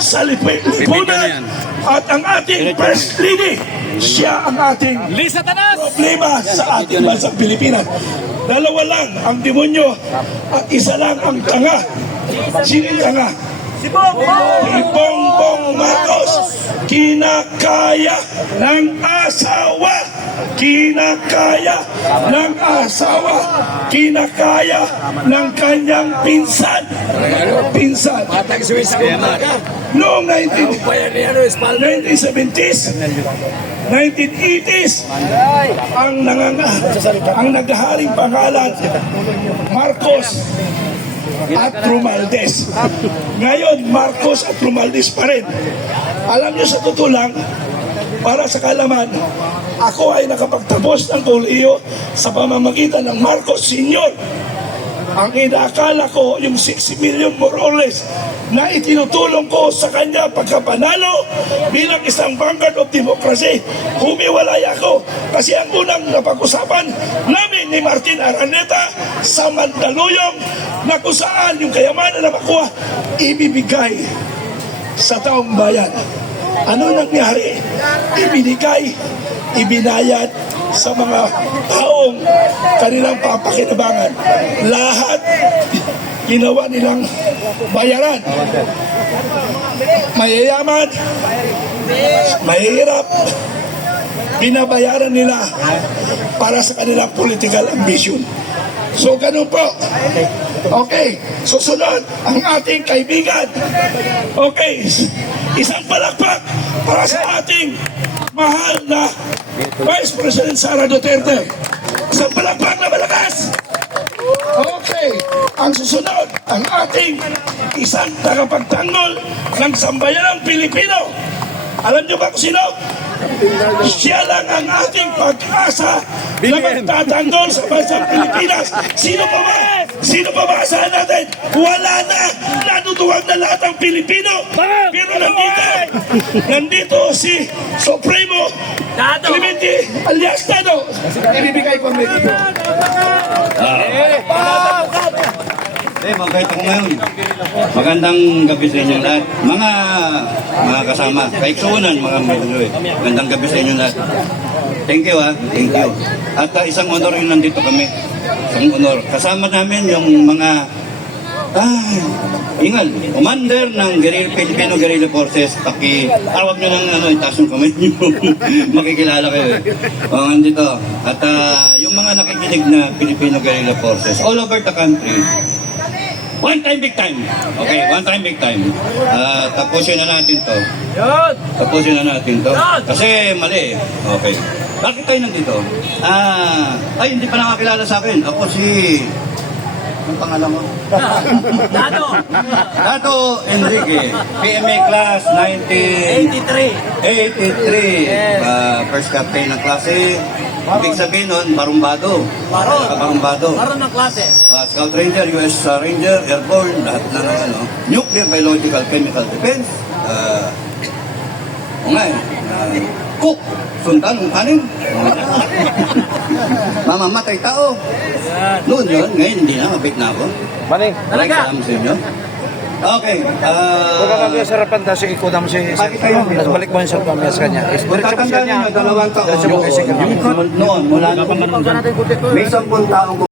sa lipunan at ang ating First Lady. Siya ang ating problema sa ating bansang Pilipinas. Dalawa lang ang demonyo at isa lang ang tanga. Sino yung tanga? Si Bongbong Marcos. Kinakaya ng asawa. Kinakaya ng asawa. Kinakaya ng kanyang pinsan. Noong 1970s, 1980s, ang naghaharing pangalan Marcos at Romualdez. Ngayon, Marcos at Romualdez pa rin. Alam niyo, sa totoo lang, para sa kalaman, ako ay nakapagtapos ng kolehiyo sa pamamagitan ng Marcos Sr. Ang inaakala ko, yung 60 million more or less na itinutulong ko sa kanya pagkapanalo bilang isang vanguard of democracy, humiwalay ako kasi ang unang napag-usapan namin ni Martin Araneta sa Mandaluyong na kung saan yung kayamanan na makuha ibibigay sa taong bayan. Ano nangyari? Ibinigay, ibinayad sa mga taong kanilang papakinabangan. Lahat ginawa nilang bayaran. Mayayaman, mahirap, binabayaran nila para sa kanilang political ambition. So ganun po. Okay, susunod ang ating kaibigan. Okay, isang palakpak para sa ating mahal na Vice President Sara Duterte. Isang palakpak na malakas. Okay, ang susunod ang ating isang tagapagtanggol ng sambayanang Pilipino. Alam niyo ba kung sino? Siya lang ang ating pag-asa na magtatanggol sa bansang Pilipinas. Sino pa ba? Sino pa ba asahan natin? Wala na! Natutuwag na lahat ang Pilipino. Pero nandito si Supremo Clemente alias Tado. Ibibigay ko ang medyo. Mabait ako ngayon. Magandang gabi sa inyo lahat. Mga kasama, kaiksunan mga medyo. Magandang gabi sa inyo lahat. Thank you thank you. At isang honor yung nandito kami. Isang honor. Kasama namin yung mga commander ng Filipino Guerrilla Forces. Tawag nyo ng itaas yung kamay nyo. Makikilala kayo nandito. At yung mga nakikinig na Filipino Guerrilla Forces all over the country. One time, big time. Okay, one time, big time. Tapusin na natin to. Tapusin na natin to. Kasi mali. Okay. Bakit tayo nandito? Hindi pa nakakilala sa akin. Ako si... Ang pangalan mo? Dato Enrique. PMA class 1983. First captain ng klase. Ibig sabihin nun, barumbado. Barumbado. Baron ng klase. Scout Ranger, US Ranger, Airborne, lahat na nuclear, biological, chemical defense. Cook, sundan, kanin. Mamamatay tao. Noon yun, ngayon hindi na, mabig na ako. Maning. Talaga? Salamat sa inyo. Okay. Huwag ka kami sarapan tapos ikuda mo si balik mo yung sarapan sa kanya. Tatandaan ninyo, 2 taon. Diretso mo kay Sige. Noon, mula noon, may 10 taong